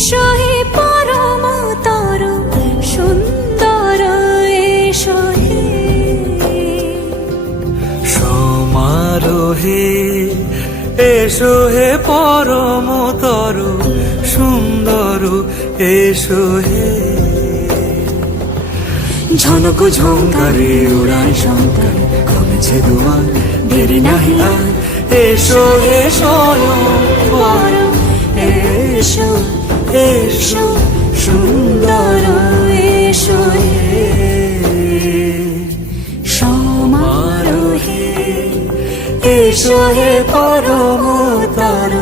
এসো হে পরম তর সুন্দর এসো হে সমারোহে এসো হে পরমতর সুন্দর এসো হে ঝনক ঝঙ্কারে উড়ায় শঙ্কর খুলেছে দুয়ার দেরি নাহি আর এসো হে স্বয়ং পরম এসো এসো সুন্দর এসো হে সমারোহে এসো হে পরমতর